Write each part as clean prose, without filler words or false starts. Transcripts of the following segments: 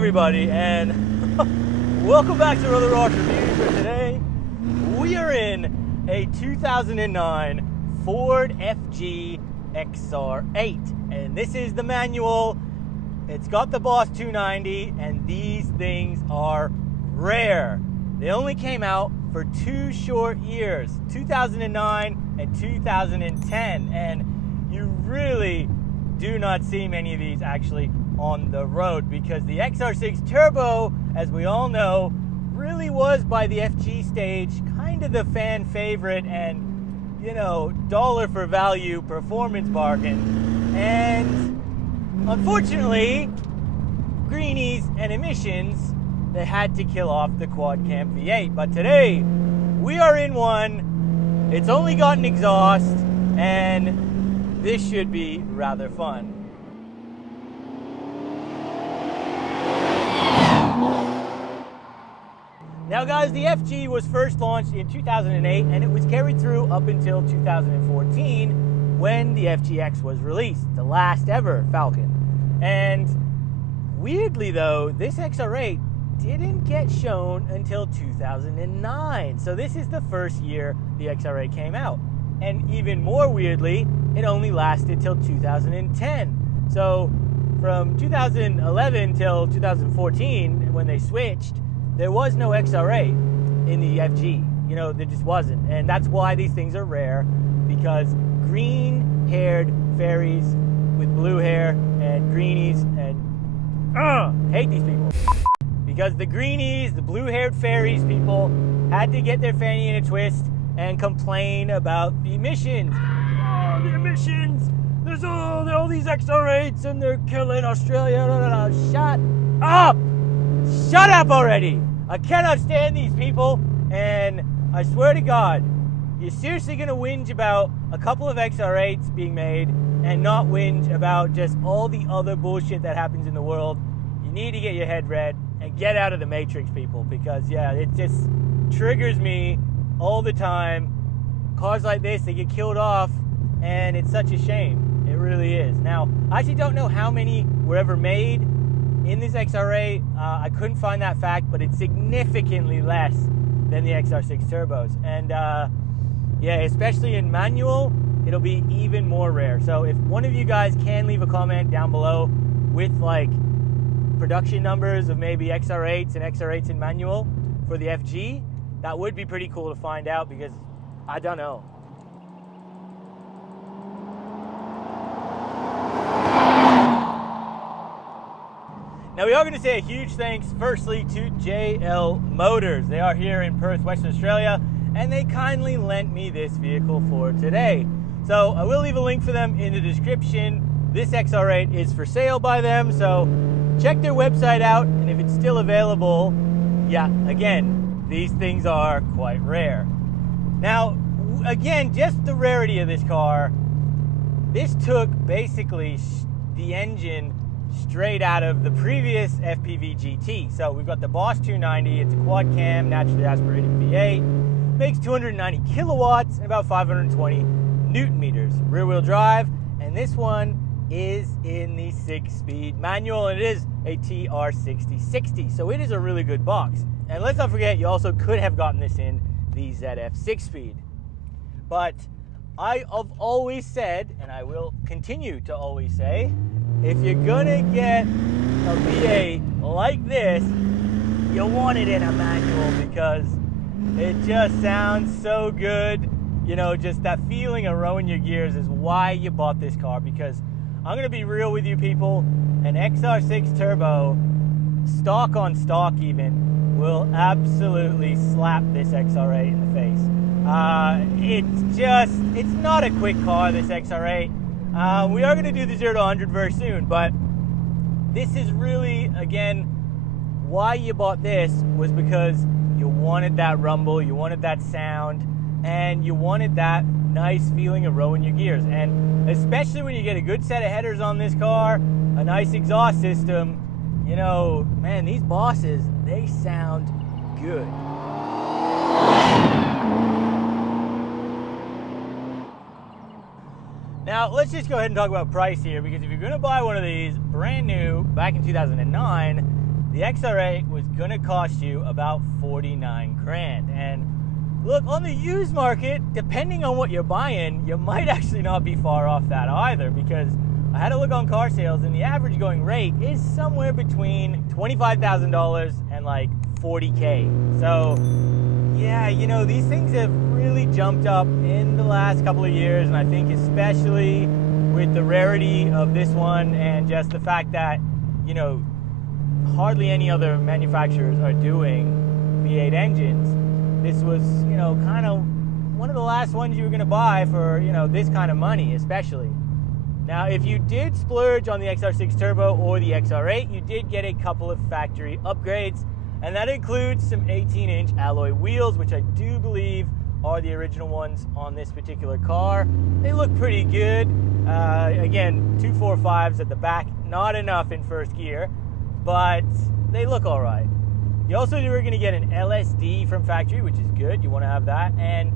everybody, and welcome back to another Rock Review. For today, we are in a 2009 Ford FG XR8, and this is the manual. It's got the Boss 290, and these things are rare. They only came out for 2 short years, 2009 and 2010, and you really do not see many of these actually on the road, because the XR6 Turbo, as we all know, really was by the FG stage kind of the fan favorite and, you know, dollar for value performance bargain. And unfortunately, greenies and emissions, they had to kill off the quad cam V8. But today we are in one. It's only got an exhaust, and this should be rather fun. Now guys, the FG was first launched in 2008, and it was carried through up until 2014 when the FGX was released, the last ever Falcon. And weirdly though, this XR8 didn't get shown until 2009. So this is the first year the XR8 came out. And even more weirdly, it only lasted till 2010. So from 2011 till 2014, when they switched, there was no XR8 in the FG. You know, there just wasn't. And that's why these things are rare, because green-haired fairies with blue hair and greenies and hate these people. Because the greenies, the blue-haired fairies people had to get their fanny in a twist and complain about the emissions. Oh, the emissions! There's all these XR8s and they're killing Australia. Shut up! Shut up already! I cannot stand these people, and I swear to God, you're seriously gonna whinge about a couple of XR8s being made and not whinge about just all the other bullshit that happens in the world. You need to get your head read and get out of the matrix, people, because yeah, it just triggers me all the time. Cars like this, they get killed off, and it's such a shame. It really is. Now, I actually don't know how many were ever made in this XR8. I couldn't find that fact, but it's significantly less than the XR6 turbos. And yeah, especially in manual, it'll be even more rare. So if one of you guys can leave a comment down below with like production numbers of maybe XR8s and XR8s in manual for the FG, that would be pretty cool to find out, because I don't know. Now we are going to say a huge thanks firstly to JL Motors. They are here in Perth, Western Australia, and they kindly lent me this vehicle for today. So I will leave a link for them in the description. This XR8 is for sale by them, so check their website out, and if it's still available, yeah, again, these things are quite rare. Now, again, just the rarity of this car, this took basically the engine straight out of the previous FPV GT. So we've got the Boss 290, it's a quad cam, naturally aspirated V8, makes 290 kilowatts and about 520 Newton meters, rear wheel drive, and this one is in the 6-speed manual, and it is a TR6060, so it is a really good box. And let's not forget, you also could have gotten this in the ZF 6-speed. But I have always said, and I will continue to always say, if you're gonna get a V8 like this, you want it in a manual, because it just sounds so good. You know, just that feeling of rowing your gears is why you bought this car. Because I'm gonna be real with you people, an XR6 Turbo, stock on stock even, will absolutely slap this XR8 in the face. It's not a quick car, this XR8. We are going to do the 0 to 100 very soon, but this is really, again, why you bought this was because you wanted that rumble, you wanted that sound, and you wanted that nice feeling of rowing your gears. And especially when you get a good set of headers on this car, a nice exhaust system, you know, man, these Bosses, they sound good. Now, let's just go ahead and talk about price here, because if you're going to buy one of these brand new back in 2009, the XR8 was gonna cost you about 49 grand. And look, on the used market, depending on what you're buying, you might actually not be far off that either, because I had a look on car sales and the average going rate is somewhere between $25,000 and like 40K. So yeah, you know, these things have really jumped up in the last couple of years, and I think especially with the rarity of this one and just the fact that, you know, hardly any other manufacturers are doing V8 engines, this was, you know, kind of one of the last ones you were going to buy for, you know, this kind of money especially. Now, if you did splurge on the XR6 Turbo or the XR8, you did get a couple of factory upgrades, and that includes some 18-inch alloy wheels, which I do believe are the original ones on this particular car. They look pretty good. Again, 245s at the back, not enough in first gear, but they look all right. You also were going to get an LSD from factory, which is good. You want to have that, and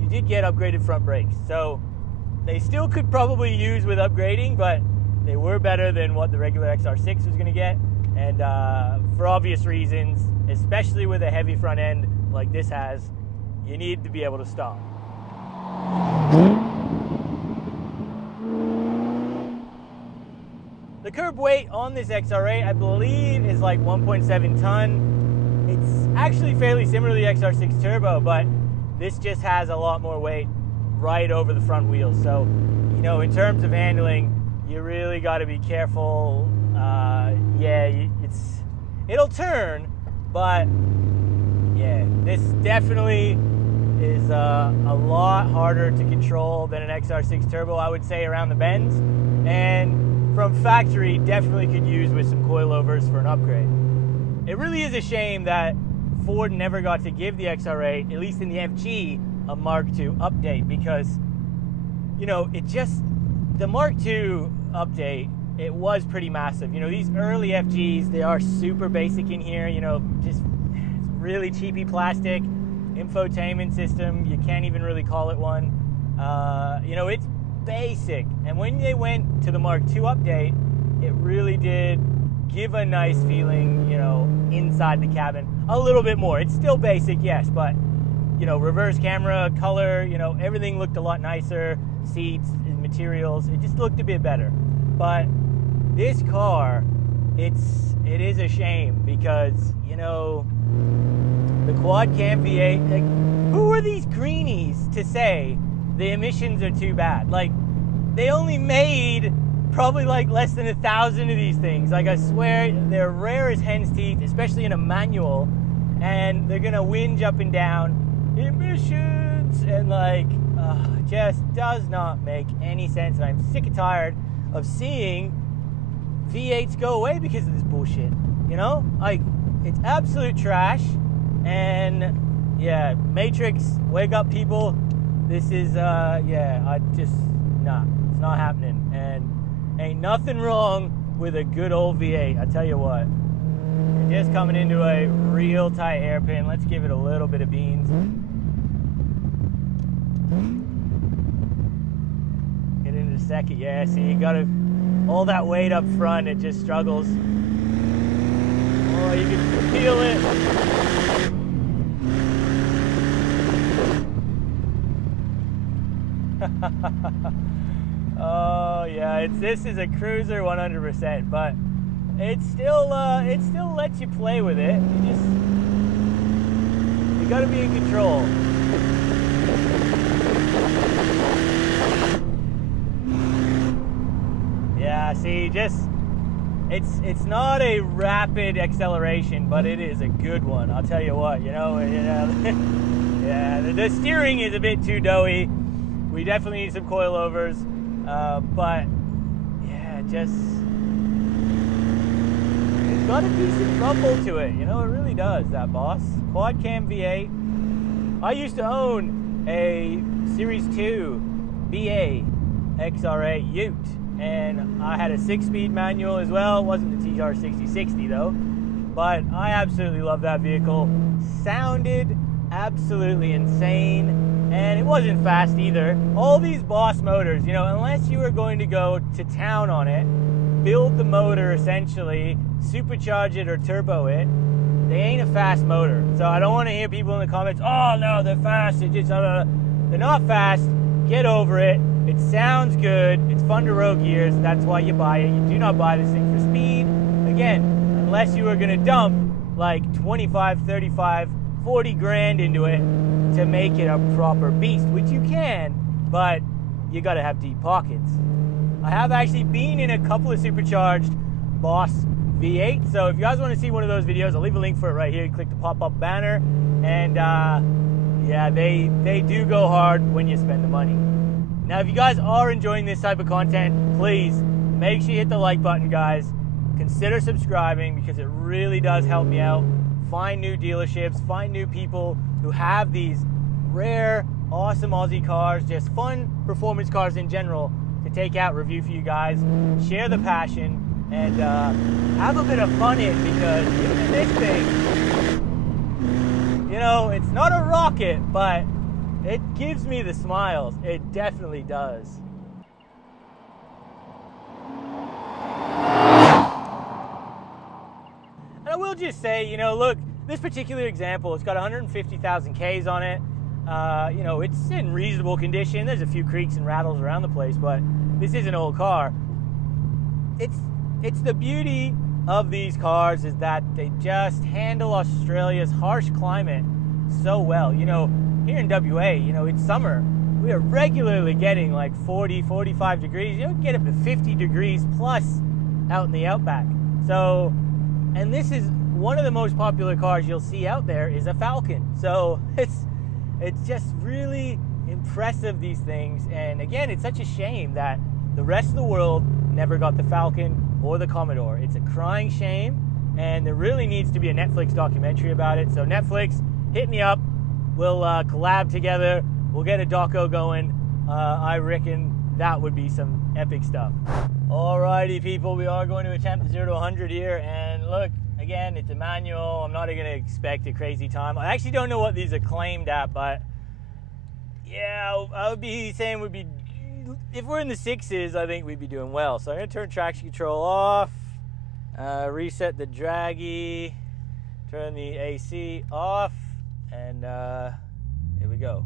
you did get upgraded front brakes. So they still could probably use with upgrading, but they were better than what the regular XR6 was going to get. And for obvious reasons, especially with a heavy front end like this has, you need to be able to stop. The curb weight on this XR8, I believe, is like 1.7 ton. It's actually fairly similar to the XR6 Turbo, but this just has a lot more weight right over the front wheels. So, you know, in terms of handling, you really got to be careful. Yeah, it'll turn, but yeah, this definitely is a lot harder to control than an XR6 Turbo, I would say, around the bends. And from factory, definitely could use with some coilovers for an upgrade. It really is a shame that Ford never got to give the XR8, at least in the FG, a Mark II update, because, you know, the Mark II update, it was pretty massive. You know, these early FGs, they are super basic in here, you know, just really cheapy plastic, infotainment system, you can't even really call it one. You know, it's basic. And when they went to the Mark II update, it really did give a nice feeling, you know, inside the cabin. A little bit more. It's still basic, yes, but, you know, reverse camera, color, you know, everything looked a lot nicer. Seats, materials, it just looked a bit better. But this car, it is a shame because, you know, the quad cam V8, like, who are these greenies to say the emissions are too bad? Like, they only made probably like less than 1,000 of these things. Like, I swear they're rare as hen's teeth, especially in a manual, and they're gonna whinge up and down emissions, and like, just does not make any sense. And I'm sick and tired of seeing V8s go away because of this bullshit. You know, like, it's absolute trash. And yeah, Matrix, wake up, people. This is yeah, it's not happening. And ain't nothing wrong with a good old V8, I tell you what. We're just coming into a real tight hairpin. Let's give it a little bit of beans. Get into the second. Yeah, see, you gotta, all that weight up front, it just struggles. Oh, you can feel it. Oh yeah, this is a cruiser 100%, but it still lets you play with it. You gotta be in control. Yeah, see, it's not a rapid acceleration, but it is a good one. I'll tell you what, you know, yeah, the steering is a bit too doughy. We definitely need some coilovers, but yeah, it's got a decent rumble to it, you know, it really does, that boss. Quad cam V8. I used to own a Series 2 BA XR8 Ute, and I had a 6-speed manual as well. It wasn't the TR6060 though, but I absolutely love that vehicle. Sounded absolutely insane. And it wasn't fast either. All these Boss motors, you know, unless you were going to go to town on it, build the motor essentially, supercharge it or turbo it, they ain't a fast motor. So I don't want to hear people in the comments, oh no, they're fast, they're not fast. Get over it. It sounds good, it's fun to road gears, that's why you buy it. You do not buy this thing for speed. Again, unless you are gonna dump like 25, 35, 40 grand into it to make it a proper beast, which you can, but you gotta have deep pockets. I have actually been in a couple of supercharged Boss V8, so if you guys want to see one of those videos, I'll leave a link for it right here. You click the pop-up banner, and yeah, they do go hard when you spend the money. Now, if you guys are enjoying this type of content, please make sure you hit the like button, guys. Consider subscribing because it really does help me out. Find new dealerships, find new people who have these rare, awesome Aussie cars, just fun performance cars in general to take out, review for you guys, share the passion, and have a bit of fun in, because even this thing, you know, it's not a rocket, but it gives me the smiles. It definitely does. And I will just say, you know, look, this particular example, it's got 150,000 Ks on it. You know, it's in reasonable condition. There's a few creaks and rattles around the place, but this is an old car. It's the beauty of these cars is that they just handle Australia's harsh climate so well. You know, here in WA, you know, it's summer. We are regularly getting like 40, 45 degrees. You know, get up to 50 degrees plus out in the outback. So, and this is one of the most popular cars you'll see out there is a Falcon. So it's just really impressive, these things. And again, it's such a shame that the rest of the world never got the Falcon or the Commodore. It's a crying shame, and there really needs to be a Netflix documentary about it. So Netflix, hit me up. We'll collab together. We'll get a doco going. I reckon that would be some epic stuff. Alrighty, people, we are going to attempt the 0 to 100 here. And look, again, it's a manual. I'm not going to expect a crazy time. I actually don't know what these are claimed at, but yeah, I would be saying we'd be, if we're in the 6s, I think we'd be doing well. So I'm going to turn traction control off, reset the draggy, turn the AC off, and here we go.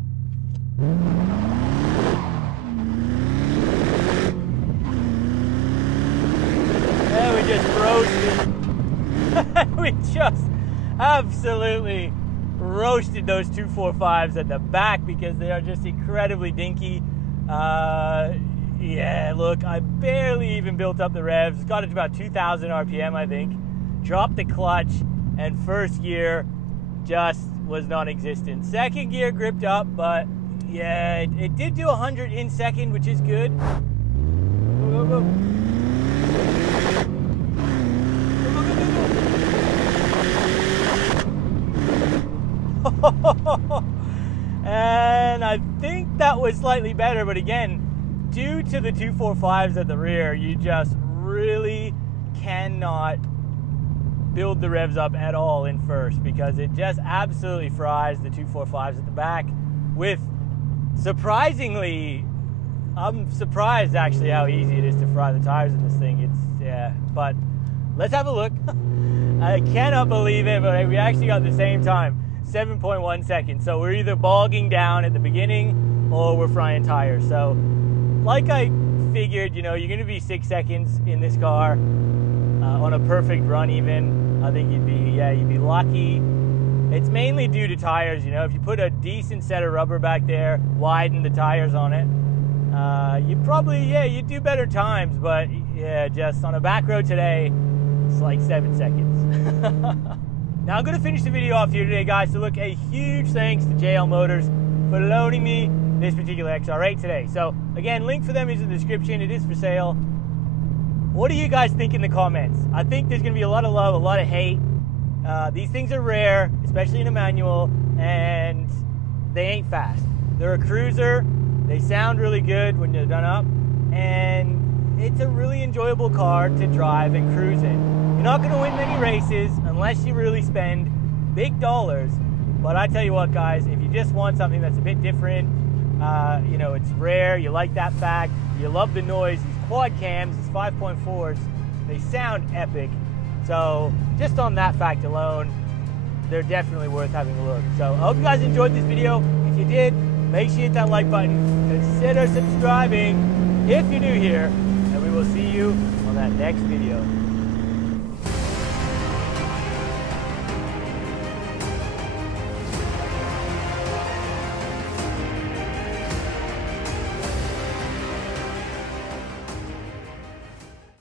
And we just roasted. We just absolutely roasted those 245s at the back because they are just incredibly dinky. Yeah, look, I barely even built up the revs. Got it to about 2,000 RPM, I think. Dropped the clutch, and first gear just was non-existent. Second gear gripped up, but yeah, it did do 100 in second, which is good. Go, go, go. And I think that was slightly better, but again, due to the 245s at the rear, you just really cannot build the revs up at all in first because it just absolutely fries the 245s at the back with, surprisingly, I'm surprised actually how easy it is to fry the tires in this thing. It's, yeah, but let's have a look. I cannot believe it, but we actually got the same time, 7.1 seconds. So we're either bogging down at the beginning or we're frying tires. So like I figured, you know, you're going to be 6 seconds in this car on a perfect run even. I think you'd be lucky. It's mainly due to tires, you know. If you put a decent set of rubber back there, widen the tires on it, you'd probably, you'd do better times. But yeah, just on a back road today, it's like 7 seconds. Now I'm going to finish the video off here today, guys. So look, a huge thanks to JL Motors for loaning me this particular XR8 today. So again, link for them is in the description. It is for sale. What do you guys think in the comments? I think there's going to be a lot of love, a lot of hate. These things are rare, especially in a manual, and they ain't fast. They're a cruiser. They sound really good when they're done up, and it's a really enjoyable car to drive and cruise in. You're not going to win many races unless you really spend big dollars. But I tell you what, guys, if you just want something that's a bit different, you know, it's rare, you like that fact, you love the noise, these quad cams, these 5.4s, They sound epic. So just on that fact alone, they're definitely worth having a look. So I hope you guys enjoyed this video. If you did, make sure you hit that like button. Consider subscribing if you're new here, and we will see you on that next video.